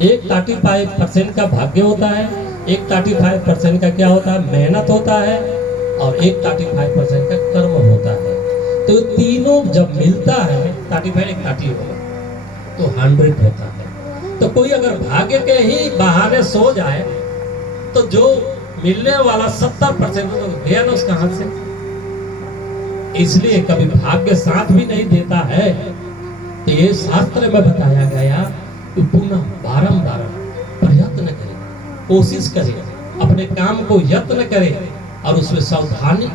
35% का भाग्य होता है, 35% का क्या होता है, मेहनत होता है, और 35% का कर्म होता है। तो तीनों जब मिलता है 35 होगा तो 100 होता है। तो कोई अगर भाग्य के ही बहाने सो जाए तो जो मिलने वाला 70% तो गया ना उसका हाथ से। इसलिए कभी भाग्य साथ भी नहीं देता है। तो ये शास्त्र में बताया गया कि पुनः बारंबार प्रयत्न करे, कोशिश करे, अपने काम को यत्न करे और उसमें सावधानी,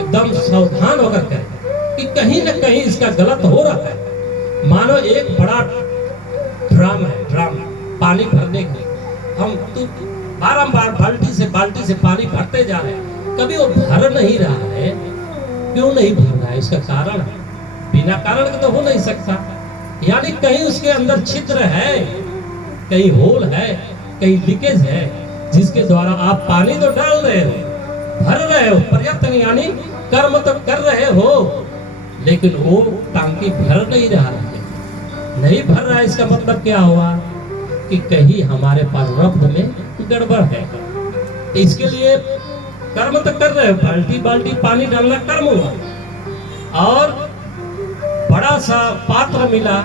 एकदम सावधान होकर करे कि कहीं न कहीं इसका गलत हो रहा है। मानो एक बड़ा ड्राम है, ड्राम पानी भरने के हम तो बारंबार बाल्टी से पानी भरते जा रहे हैं, कभी वो भर नहीं रहा है। क्यों नहीं भर रहा है? इसका कारण है, बिना कारण के तो हो नहीं सकता। यानी कहीं उसके अंदर छिद्र है, कहीं होल है, कहीं लीकेज है, जिसके द्वारा आप पानी तो डाल रहे हो, भर रहे हो, प्रयत्न यानी कर्म तो कर रहे हो, लेकिन वो टांकी भर नहीं रहा है। नहीं भर रहा है, इसका मतलब क्या हुआ कि कहीं हमारे प्रारब्ध में गड़बड़ है। इसके लिए कर्म तो कर रहे हो, बाल्टी बाल्टी पानी डालना कर्म हुआ, और बड़ा सा पात्र मिला,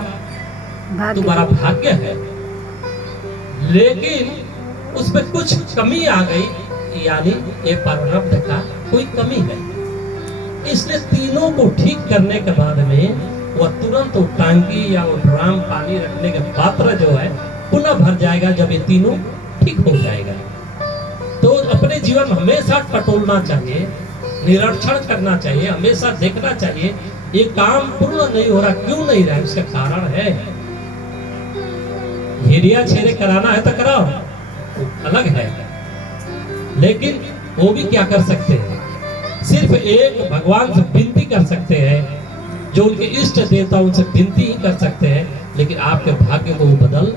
तुम्हारा भाग्य है। लेकिन उसमें कुछ कमी आ गई, यानी ये प्रारब्ध का कोई कमी है। इसलिए तीनों को ठीक करने के बाद में वह तुरंत वो टांकी या वो ड्राम पानी रखने के पात्र जो है पुनः भर जाएगा, जब ये तीनों ठीक हो जाएगा। तो अपने जीवन में हमेशा टटोलना चाहिए, निरीक्षण करना चाहिए, हमेशा देखना चाहिए ये काम पूर्ण नहीं हो रहा, क्यों नहीं रहा है, उसका कारण है। हेरिया छेरे कराना है तो कराओ, अलग है, लेकिन वो भी क्या कर सकते हैं, सिर्फ एक भगवान से विनती कर सकते हैं, जो उनके इष्ट देवता उनसे विनती ही कर सकते हैं, लेकिन आपके भाग्य को वो बदल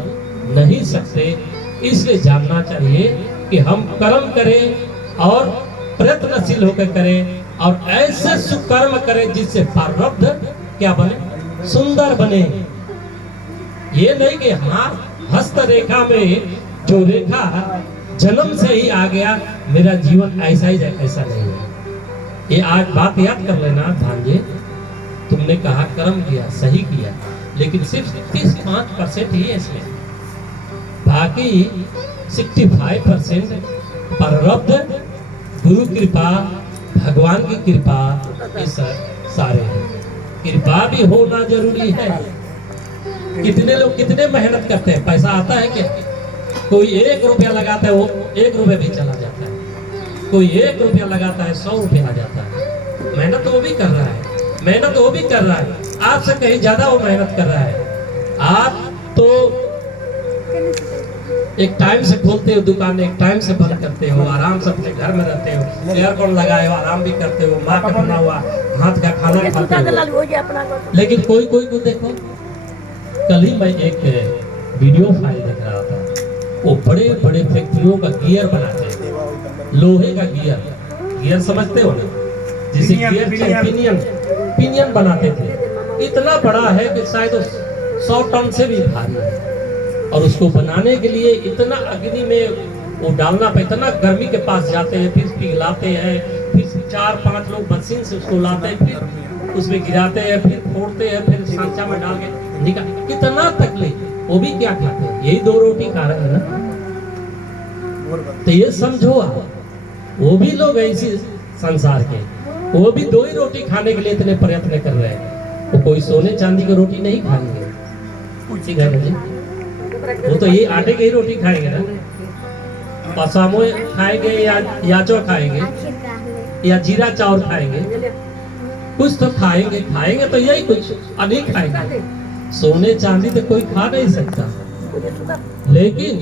नहीं सकते। इसलिए जानना चाहिए कि हम कर्म करें और प्रयत्नशील होकर करें, और ऐसे सुकर्म करें जिससे प्रारब्ध क्या बने, सुंदर बने। ये नहीं कि हाँ हस्त रेखा में जो रेखा जन्म से ही आ गया, मेरा जीवन ऐसा ही जाए, ऐसा नहीं है। ये आज बात याद कर लेना भांजे, तुमने कहा कर्म किया, सही किया, लेकिन सिर्फ 35% ही है इसमें, बाकी 65% प्रारब्ध, गुरु कृपा, भगवान की कृपा, ये सारे हैं। कृपा भी होना जरूरी है। कितने लोग कितने मेहनत करते हैं, पैसा आता है क्या? कोई 1 रुपया लगाता है, वो 1 रुपया भी चला जाता है। कोई 1 रुपया लगाता है, 100 रुपया आ जाता है। मेहनत तो वो भी कर रहा है, मेहनत वो भी कर रहा है, आपसे कहीं ज्यादा वो मेहनत कर रहा है। आप तो एक टाइम से खोलते हो दुकान, एक टाइम से बंद करते हो, आराम से अपने घर में रहते हो, एयरकॉन लगाए हो, आराम भी करते हो, माँ का बना हुआ हाथ का खाना खाते हो। लेकिन कोई कोई को देखो, कल ही मैं एक वीडियो फाइल देख रहा था, वो बड़े बड़े फैक्ट्रियों का गियर बनाते हैं, लोहे का गियर, गियर समझते हो ना, जिसे गियर पिनियन बनाते थे। इतना बड़ा है कि शायद 100 टन से भी भारी है, और उसको बनाने के लिए इतना अग्नि में वो डालना पे, इतना गर्मी के पास जाते हैं, फिर पिघलाते हैं, फिर 4-5 लोग मशीन से उसको लाते हैं, फिर उसमें गिराते हैं, फिर फोड़ते हैं, फिर सांचा में डाल के निकाल, कितना तकलीफ। वो भी क्या खाते हैं, यही 2 रोटी खा रहे हैं ना। तो ये समझो आप, वो भी लोग ऐसे संसार के, वो भी 2 ही रोटी खाने के लिए इतने प्रयत्न कर रहे हैं। वो कोई सोने चांदी की रोटी नहीं खाएंगे, वो तो ये आटे की ही रोटी खाएंगे ना, पसामो खाएंगे या याचो खाएंगे या जीरा चावल खाएंगे, कुछ तो खाएंगे, खाएंगे तो यही कुछ, नहीं खाएंगे। सोने चांदी तो कोई खा नहीं सकता, लेकिन